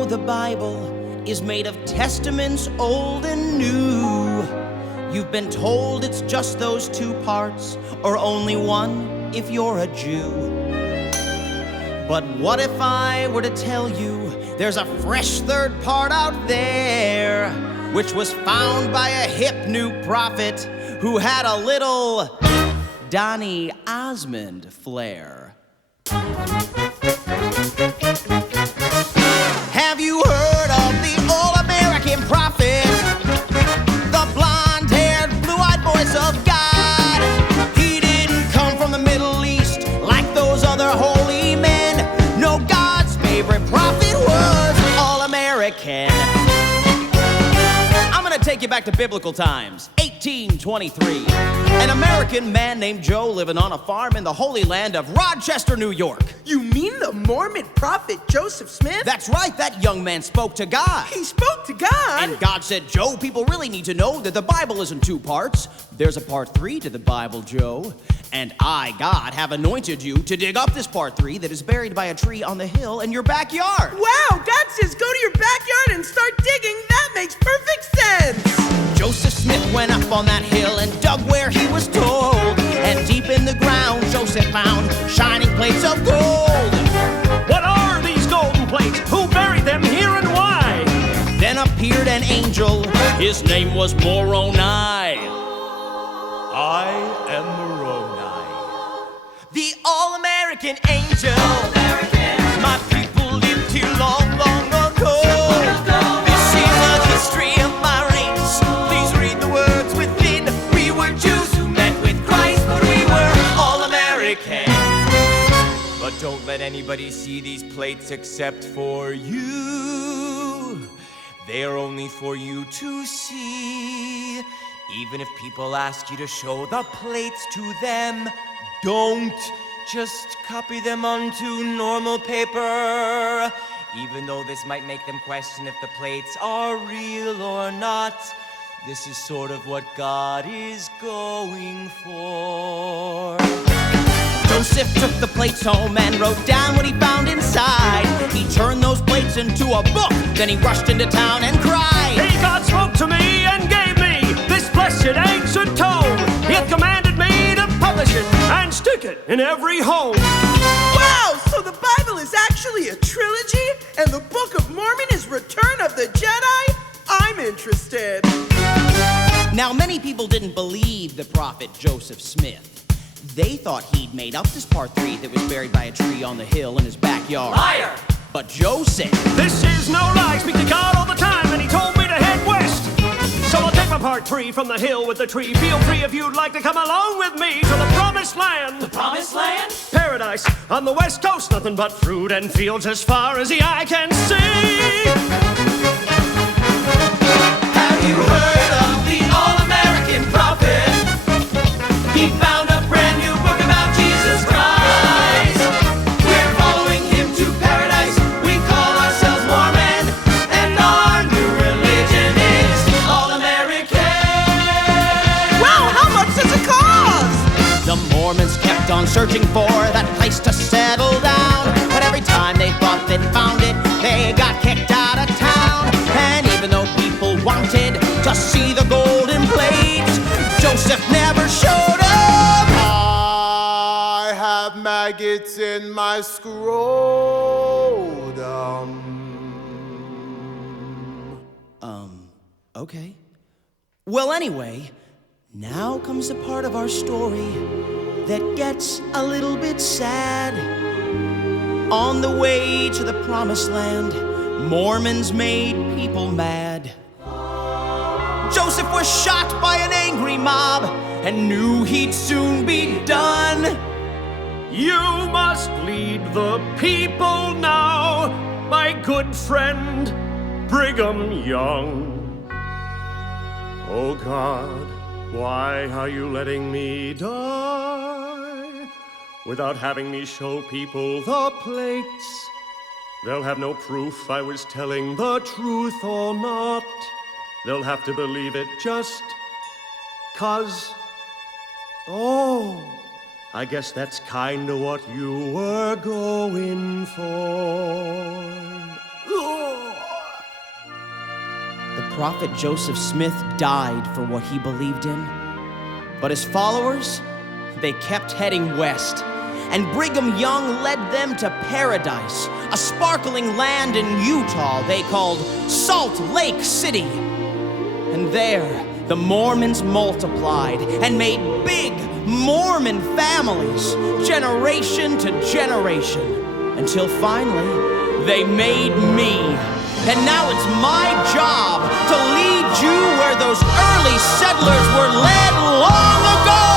know the Bible is made of testaments old and new. You've been told it's just those two parts, or only one if you're a Jew. But what if I were to tell you there's a fresh third part out there, which was found by a hip new prophet who had a little Donny Osmond flair? Have you heard of the all-American prophet? The blonde-haired, blue-eyed voice of God. He didn't come from the Middle East like those other holy men. No, God's favorite prophet was all-American. I'm gonna take you back to biblical times, 1823. An American man named Joe living on a farm in the holy land of Rochester, New York. You mean the Mormon prophet Joseph Smith? That's right, that young man spoke to God. He spoke to God? And God said, Joe, people really need to know that the Bible is in two parts. There's a part 3 to the Bible, Joe. And I, God, have anointed you to dig up this part 3 that is buried by a tree on the hill in your backyard. Wow, God says go to your backyard and start digging. That makes perfect sense. Joseph Smith went up on that hill and dug where he was told. And deep in the ground, Joseph found shining plates of gold. What are these golden plates? Who buried them here and why? Then appeared an angel. His name was Moroni. I am Moroni. The all-American angel. My people lived here long, long ago. This is the history of my race. Please read the words within. We were Jews who met with Christ, but we were all-American. But don't let anybody see these plates except for you. They're only for you to see. Even if people ask you to show the plates to them, don't just copy them onto normal paper. Even though this might make them question if the plates are real or not, this is sort of what God is going for. Joseph took the plates home and wrote down what he found inside. He turned those plates into a book, then he rushed into town and cried. Hey, God spoke to me and gave me this blessed ancient tome. He hath commanded me to publish it and stick it in every home. Wow, so the Bible is actually a trilogy and the Book of Mormon is Return of the Jedi? I'm interested. Now, many people didn't believe the prophet Joseph Smith. They thought he'd made up this part 3 that was buried by a tree on the hill in his backyard. Liar! But Joe said, This is no lie, speak to God all the time, and he told me to head west. So I'll take my part 3 from the hill with the tree. Feel free if you'd like to come along with me to the promised land. The promised land? Paradise on the west coast, nothing but fruit and fields as far as the eye can see. Have you heard of the all-American prophet? He found a brand new book about Jesus Christ. We're following him to paradise. We call ourselves Mormon, and our new religion is all-American. Wow, how much does it cost? the Mormons kept on searching for that place to settle down. But every time they thought they'd found it, they got kicked out of town. And even though people wanted to see the golden plates, Joseph never showed up. I have maggots in my scrotum. Okay. Well, anyway, now comes the part of our story that gets a little bit sad. On the way to the promised land, Mormons made people mad. Joseph was shot by an angry mob and knew he'd soon be done. You must lead the people now, my good friend Brigham Young. Oh God, why are you letting me die without having me show people the plates? They'll have no proof I was telling the truth or not. They'll have to believe it just 'cause. Oh, I guess that's kinda what you were going for. Oh. Prophet Joseph Smith died for what he believed in. But his followers, they kept heading west. And Brigham Young led them to paradise, a sparkling land in Utah they called Salt Lake City. And there, the Mormons multiplied and made big Mormon families, generation to generation, until finally, they made me. And now it's my job to lead you where those early settlers were led long ago.